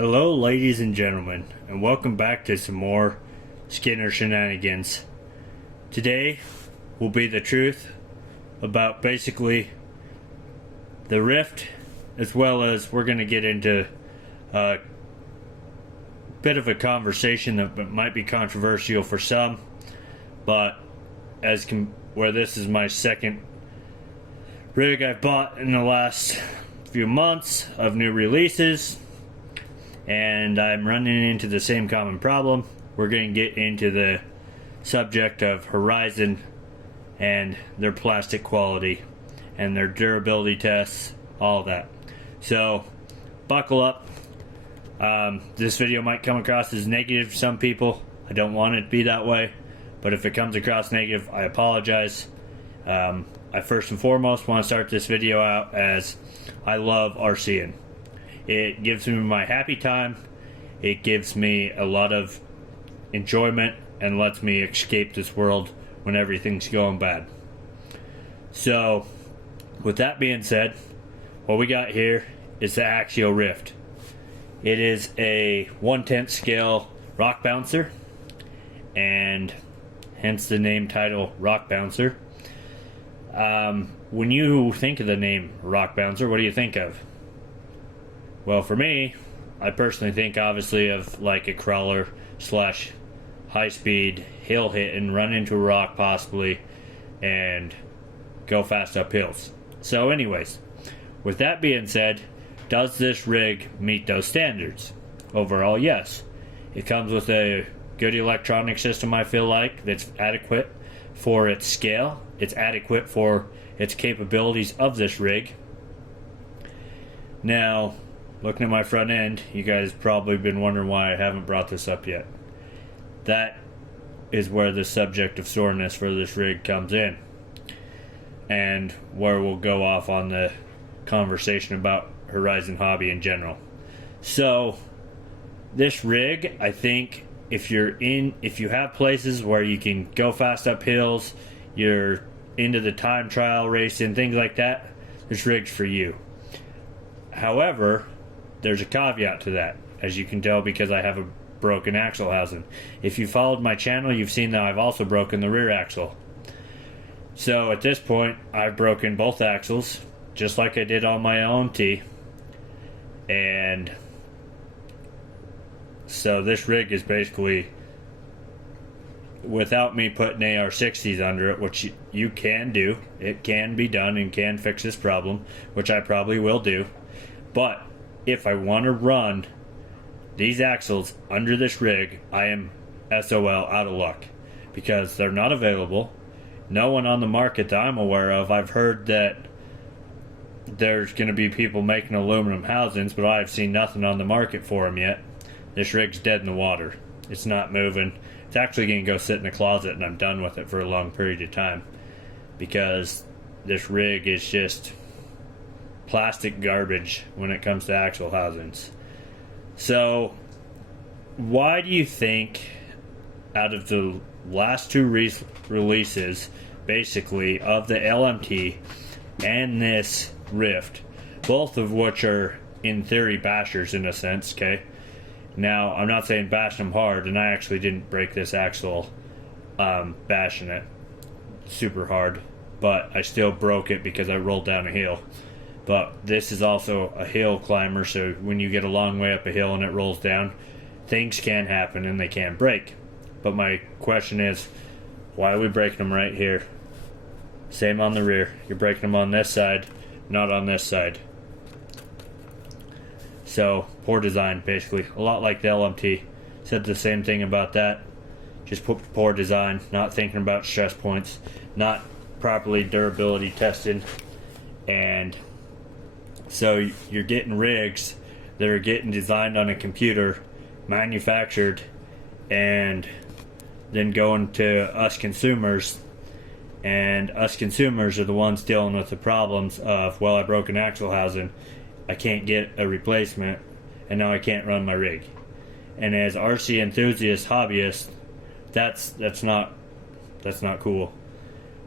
Hello ladies and gentlemen, and welcome back to some more Skinner shenanigans. Today will be the truth about basically the Ryft, as well as we're going to get into a bit of a conversation that might be controversial for some, but where this is my second rig I've bought in the last few months of new releases, and I'm running into the same common problem. We're going to get into the subject of Horizon and their plastic quality and their durability tests, all that. So buckle up. This video might come across as negative to some people. I don't want it to be that way, but if it comes across negative, I apologize. I first and foremost want to start this video out as I love RCing. It gives me my happy time. It gives me a lot of enjoyment and lets me escape this world when everything's going bad. So, with that being said, what we got here is the Axial Ryft. It is a 1/10 scale rock bouncer, and hence the name title Rock Bouncer. When you think of the name Rock Bouncer, what do you think of? Well, for me, I personally think obviously of like a crawler slash high speed hill hit and run into a rock possibly and go fast up hills. So anyways, with that being said, does this rig meet those standards? Overall, yes. It comes with a good electronic system, I feel like, that's adequate for its scale. It's adequate for its capabilities of this rig. Now, looking at my front end, you guys probably been wondering why I haven't brought this up yet. That is where the subject of soreness for this rig comes in, and where we'll go off on the conversation about Horizon hobby in general. So this rig, I think if you have places where you can go fast up hills, you're into the time trial racing, things like that, this rig's for you. However, there's a caveat to that, as you can tell because I have a broken axle housing. If you followed my channel, you've seen that I've also broken the rear axle. So at this point, I've broken both axles, just like I did on my LMT. And so this rig is basically, without me putting AR-60s under it, which you can do, it can be done and can fix this problem, which I probably will do. But if I want to run these axles under this rig, I am SOL out of luck, because they're not available. No one on the market that I'm aware of. I've heard that there's going to be people making aluminum housings, but I've seen nothing on the market for them yet. This rig's dead in the water. It's not moving. It's actually going to go sit in a closet, and I'm done with it for a long period of time, because this rig is just plastic garbage when it comes to axle housings. So why do you think, out of the last two releases basically of the LMT and this Ryft, both of which are in theory bashers in a sense, okay? Now, I'm not saying bash them hard, and I actually didn't break this axle bashing it super hard, but I still broke it because I rolled down a hill. But this is also a hill climber, so when you get a long way up a hill and it rolls down, things can happen and they can break. But my question is, why are we breaking them right here? Same on the rear. You're breaking them on this side, not on this side. So, poor design, basically. A lot like the LMT. Said the same thing about that. Just poor design, not thinking about stress points, not properly durability tested, and so you're getting rigs that are getting designed on a computer, manufactured, and then going to us consumers, and us consumers are the ones dealing with the problems of, well, I broke an axle housing, I can't get a replacement, and now I can't run my rig. And as RC enthusiasts, hobbyists, that's not cool.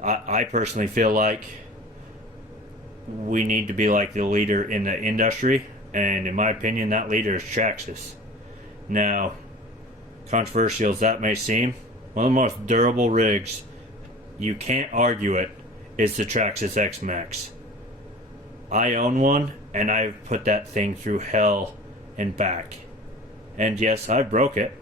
I personally feel like we need to be like the leader in the industry and in my opinion, that leader is Traxxas. Now, controversial as that may seem, one of the most durable rigs, you can't argue it, is the Traxxas X-Max. I own one, and I've put that thing through hell and back. And yes, I broke it,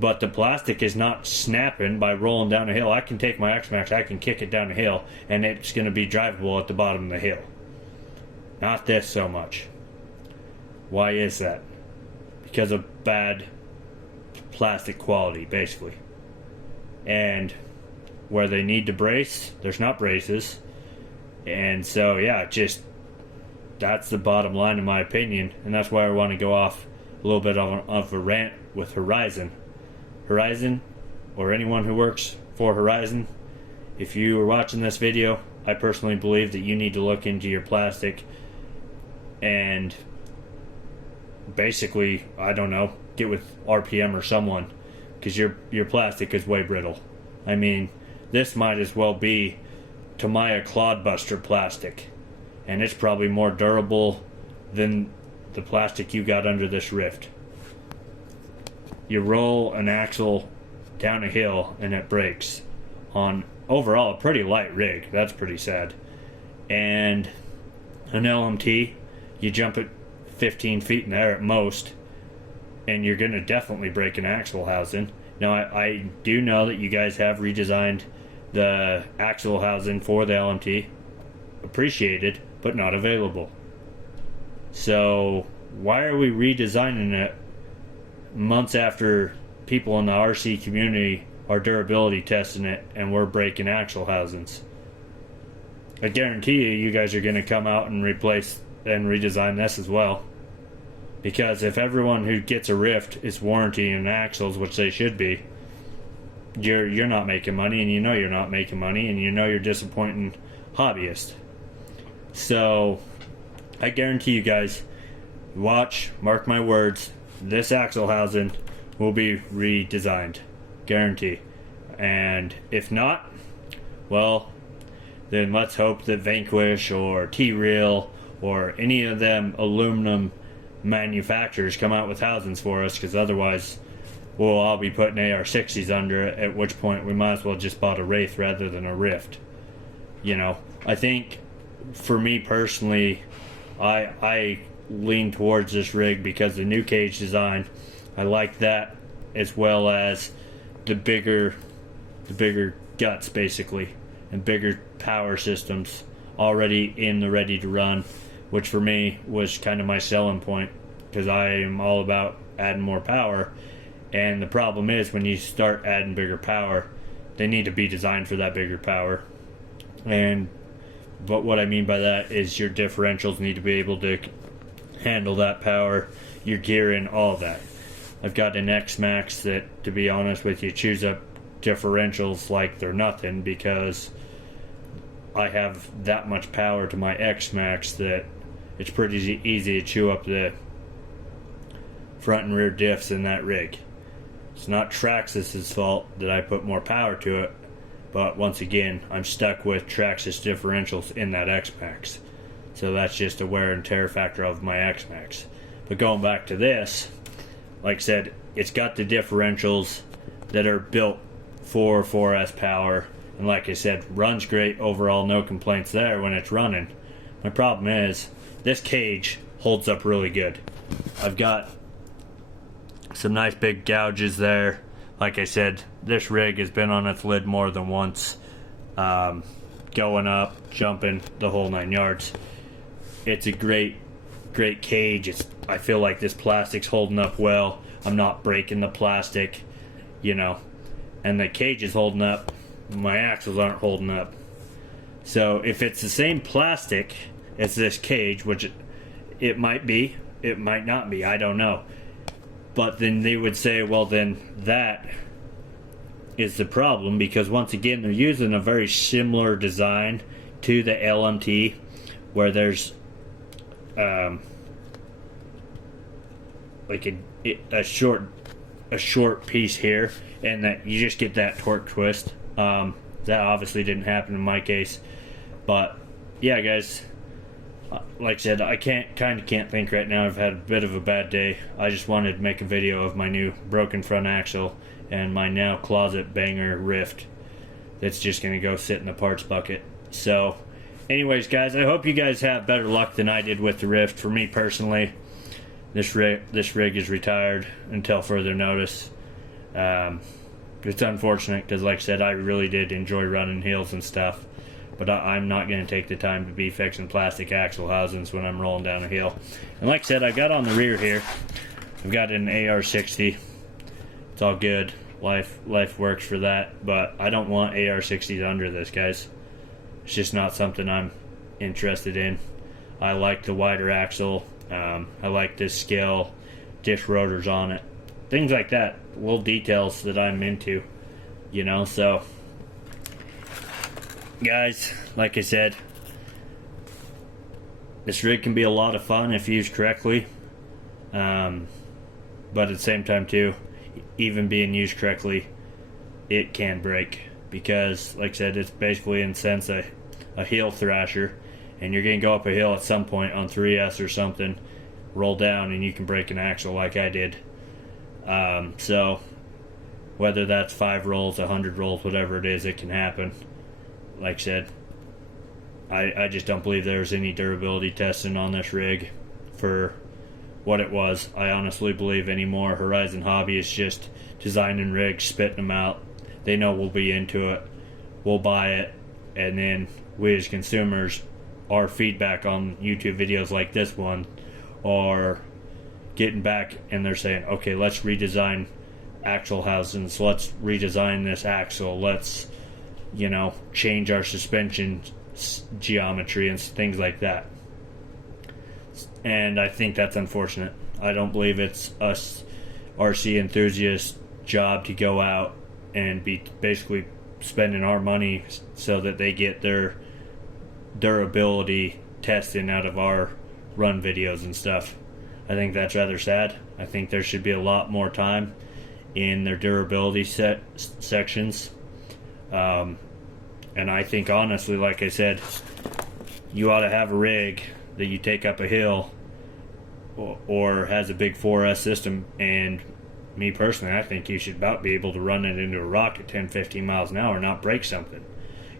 but the plastic is not snapping by rolling down a hill. I can take my X-Max, I can kick it down a hill, and it's going to be drivable at the bottom of the hill. Not this so much. Why is that? Because of bad plastic quality, basically. And where they need to brace, there's not braces. And so, yeah, just that's the bottom line in my opinion. And that's why I want to go off a little bit of a rant with Horizon. Horizon, or anyone who works for Horizon, if you are watching this video, I personally believe that you need to look into your plastic and basically, I don't know, get with RPM or someone, because your plastic is way brittle. I mean, this might as well be Tamiya Clodbuster plastic, and it's probably more durable than the plastic you got under this Ryft. You roll an axle down a hill and it breaks on overall a pretty light rig. That's pretty sad. And an LMT, you jump it 15 feet in the air at most, and you're going to definitely break an axle housing. Now, I do know that you guys have redesigned the axle housing for the LMT. Appreciated, but not available. So, why are we redesigning it months after people in the RC community are durability testing it and we're breaking axle housings? I guarantee you guys are going to come out and replace and redesign this as well. Because if everyone who gets a Ryft is warrantying axles, which they should be, you're not making money, and you know you're not making money, and you know you're disappointing hobbyists. So, I guarantee you guys, watch, mark my words, this axle housing will be redesigned. Guarantee. And if not, well, then let's hope that Vanquish or T-Rail or any of them aluminum manufacturers come out with housings for us, because otherwise we'll all be putting AR-60s under it, at which point we might as well just bought a Wraith rather than a Ryft. You know, I think for me personally, I lean towards this rig because the new cage design, I like that, as well as the bigger guts basically, and bigger power systems already in the ready to run, which for me was kind of my selling point, because I am all about adding more power. And the problem is, when you start adding bigger power, they need to be designed for that bigger power. But what I mean by that is your differentials need to be able to handle that power, your gearing, all of that. I've got an X-Max that, to be honest with you, chews up differentials like they're nothing, because I have that much power to my X-Max that it's pretty easy to chew up the front and rear diffs in that rig. It's not Traxxas' fault that I put more power to it, but once again, I'm stuck with Traxxas differentials in that X-Max. So that's just a wear and tear factor of my X-Max. But going back to this, like I said, it's got the differentials that are built for 4S power, and like I said, runs great overall, no complaints there when it's running. My problem is, this cage holds up really good. I've got some nice big gouges there. Like I said, this rig has been on its lid more than once, going up, jumping, the whole 9 yards. It's a great cage. I feel like this plastic's holding up well. I'm not breaking the plastic, you know, and the cage is holding up. My axles aren't holding up. So if it's the same plastic as this cage, which it might be, it might not be, I don't know. But then they would say, well, then that is the problem, because once again, they're using a very similar design to the LMT, where there's like a short piece here, and that you just get that torque twist. That obviously didn't happen in my case, but yeah, guys, like I said, I kind of can't think right now. I've had a bit of a bad day. I just wanted to make a video of my new broken front axle and my now closet banger Ryft that's just going to go sit in the parts bucket. So anyways, guys, I hope you guys have better luck than I did with the Ryft. For me personally, this rig is retired until further notice. It's unfortunate because, like I said, I really did enjoy running hills and stuff, but I'm not going to take the time to be fixing plastic axle housings when I'm rolling down a hill. And like I said, I got on the rear here, I've got an AR-60. It's all good. Life works for that, but I don't want AR-60s under this, guys. It's just not something I'm interested in. I like the wider axle. I like this scale, disc rotors on it, things like that, little details that I'm into, you know. So guys, like I said, this rig can be a lot of fun if used correctly, but at the same time too, even being used correctly, it can break, because like I said, it's basically in a sense a heel thrasher, and you're going to go up a hill at some point on 3S or something, roll down, and you can break an axle like I did. So whether that's 5 rolls, 100 rolls, whatever it is, it can happen. Like I said, I just don't believe there's any durability testing on this rig for what it was. I honestly believe anymore Horizon Hobby is just designing rigs, spitting them out. They know we'll be into it, we'll buy it, and then we as consumers, our feedback on YouTube videos like this one, are getting back and they're saying, okay, let's redesign axle housings, let's redesign this axle, let's, you know, change our suspension geometry and things like that. And I think that's unfortunate. I don't believe it's us RC enthusiasts' job to go out and be basically spending our money so that they get their durability testing out of our run videos and stuff. I think that's rather sad. I think there should be a lot more time in their durability sections. And I think honestly, like I said, you ought to have a rig that you take up a hill or has a big 4S system, and me personally, I think you should about be able to run it into a rock at 10-15 miles an hour and not break something.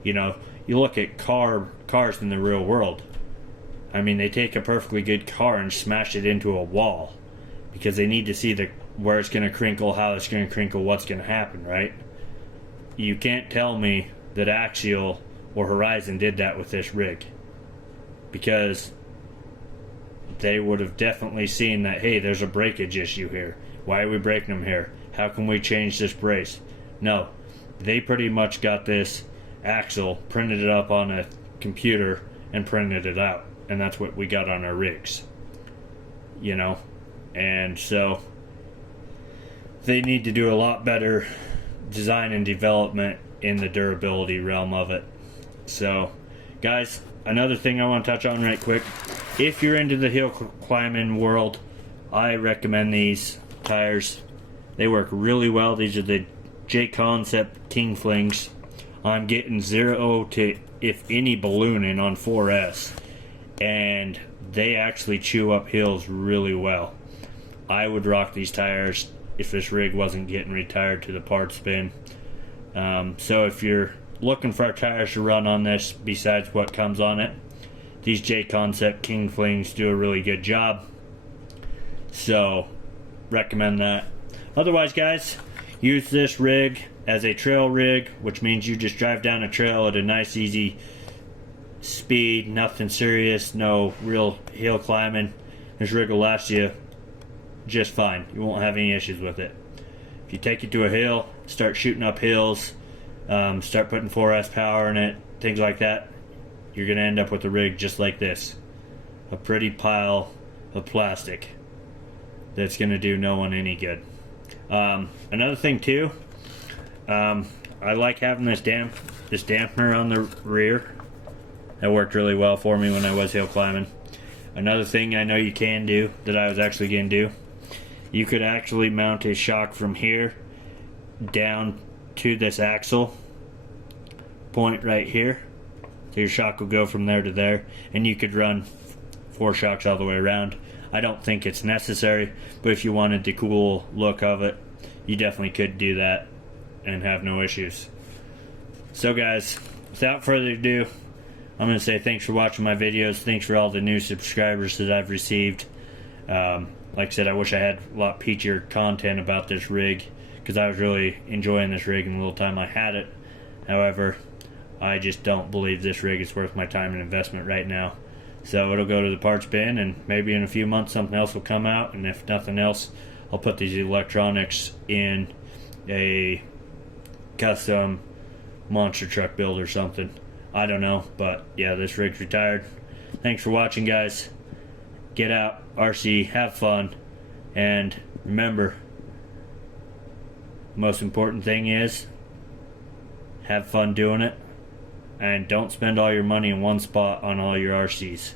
You know, you look at cars in the real world. I mean, they take a perfectly good car and smash it into a wall because they need to see where it's going to crinkle, how it's going to crinkle, what's going to happen, right? You can't tell me that Axial or Horizon did that with this rig, because they would have definitely seen that, hey, there's a breakage issue here. Why are we breaking them here? How can we change this brace? No, they pretty much got this axle, printed it up on a computer, and printed it out. And that's what we got on our rigs. You know? And so they need to do a lot better design and development in the durability realm of it. So, guys, another thing I want to touch on right quick. If you're into the hill climbing world, I recommend these tires. They work really well. These are the J-Concept King Flings. I'm getting 0 to, if any, ballooning on 4S. And they actually chew up hills really well. I would rock these tires if this rig wasn't getting retired to the parts bin. So if you're looking for tires to run on this besides what comes on it, these J-Concept King Flings do a really good job. So recommend that. Otherwise, guys, use this rig as a trail rig, which means you just drive down a trail at a nice easy speed, nothing serious, no real hill climbing. This rig will last you just fine. You won't have any issues with it. If you take it to a hill, start shooting up hills, start putting 4S power in it, things like that, you're going to end up with a rig just like this. A pretty pile of plastic that's going to do no one any good. Another thing too, I like having this dampener on the rear. That worked really well for me when I was hill climbing. Another thing I know you can do that I was actually going to do, you could actually mount a shock from here down to this axle point right here. So your shock will go from there to there, and you could run 4 shocks all the way around. I don't think it's necessary, but if you wanted the cool look of it, you definitely could do that and have no issues. So guys, without further ado, I'm going to say thanks for watching my videos. Thanks for all the new subscribers that I've received. Like I said, I wish I had a lot peachier content about this rig, because I was really enjoying this rig in the little time I had it. However, I just don't believe this rig is worth my time and investment right now. So it'll go to the parts bin, and maybe in a few months something else will come out, and if nothing else, I'll put these electronics in a custom monster truck build or something. I don't know, but yeah, this rig's retired. Thanks for watching, guys. Get out, RC, have fun, and remember, the most important thing is have fun doing it, and don't spend all your money in one spot on all your RCs.